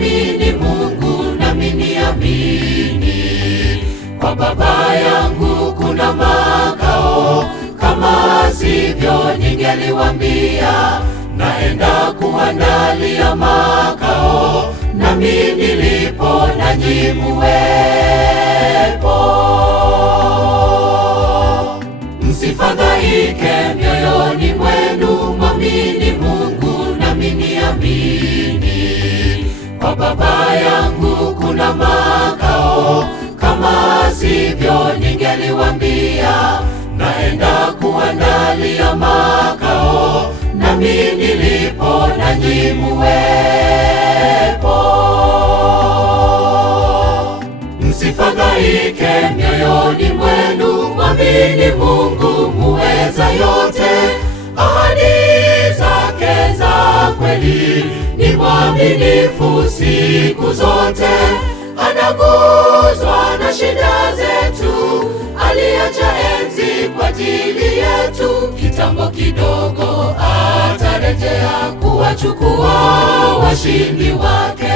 mwamini Mungu nami niamini. Kwa Baba yangu kuna makao, kama sivyo ningeliwaambia. Naenda kuandalia makao, nami nilipo nanyi muwepo. Msifadhaike mioyoni mwenu, mwamini Mungu nami niamini. Kwa Baba yangu kuna makao, kama sivyo ningeliwaambia. Naenda kuandalia makao, nami nilipo nanyi muwepo. Msifadhaike mioyoni mwenu, mwamini Mungu muweza yote. Ahadi zake za kweli, ni mwaminifu siku zote. Anaguzwa na shida zetu, aliacha enzi kwa ajili yetu. Kitambo kidogo atarejea kuwachukua washindi wake.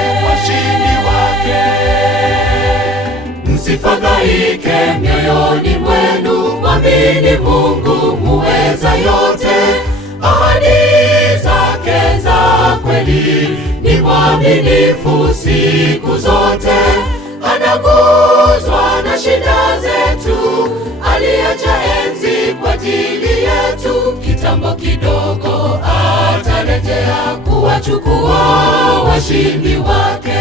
Msifadhaike mioyoni mwenu, mwamini Mungu muweza yote. Ahadi zake za kweli, ni mwaminifu siku zote. Anaguzwa na shida zetu, aliacha enzi kwa ajili yetu. Kitambo kidogo atarejea kuwachukua washindi wake.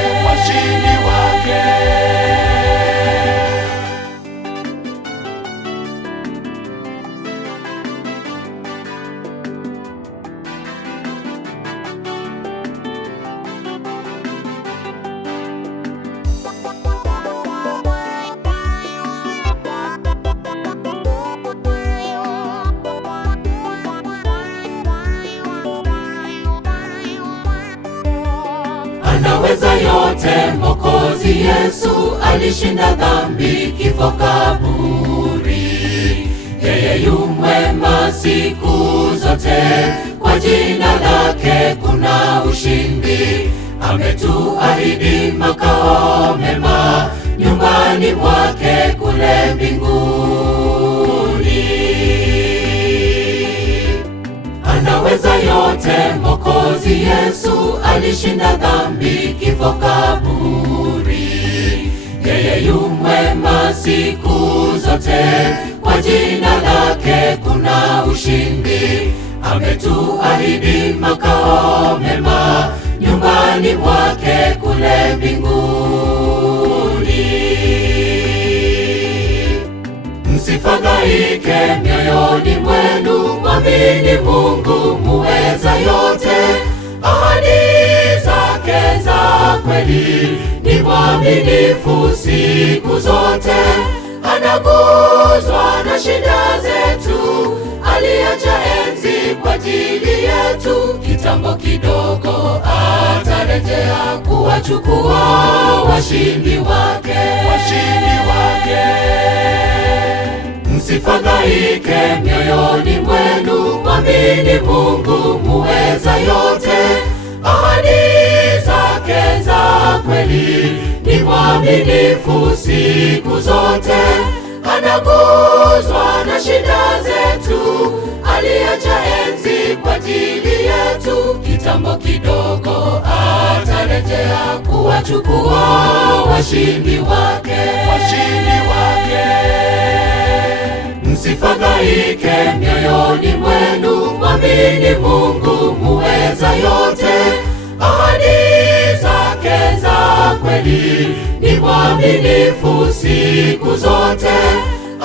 Anaweza yote Mwokozi Yesu, alishinda dhambi, kifo, kaburi. Yeye yu mwema siku zote, kwa jina lake kuna ushindi. Ametuahidi makao mema, nyumbani mwake kule mbinguni. Anaweza yote Mwokozi Yesu, alishinda dhambi, kifo, kaburi. Yeye yu mwema siku zote, kwa jina lake kuna ushindi. Ametuahidi makao mema, nyumbani mwake kule mbinguni. Msifadhaike mioyoni mwenu, mwamini Mungu muweza yote. Ahadi zake za kweli, ni mwaminifu siku zote. Anaguzwa na shida zetu, aliacha enzi kwa ajili yetu. Kitambo kidogo atarejea kuwachukua washindi wake. Msifadhaike mioyoni mwenu, mwamini Mungu muweza yote. Ahadi zake za kweli, ni mwaminifu siku zote. Anaguzwa na shida zetu, aliacha enzi kwa ajili yetu. Kitambo kidogo atarejea kuwachukua washindi wake. Msifadhaike mioyoni mwenu, mwamini Mungu muweza yote. Ahadi zake za kweli, ni mwaminifu siku zote.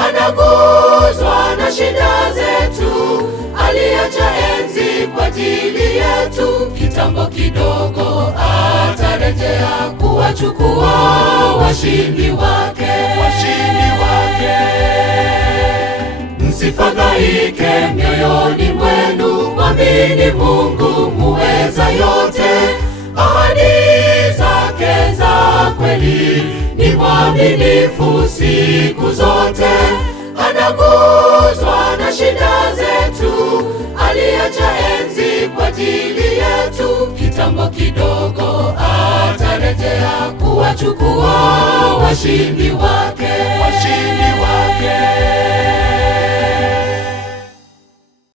Anaguzwa na shida zetu, aliacha enzi kwa ajili yetu. Kitambo kidogo atarejea kuwachukua washindi wake. Msifadhaike mioyoni mwenu, mwamini Mungu muweza yote. Ahadi zake za kweli, ni mwaminifu siku zote. Anaguzwa na shida zetu, aliacha enzi kwa ajili yetu. Kitambo kidogo atarejea atachukua washindi wake.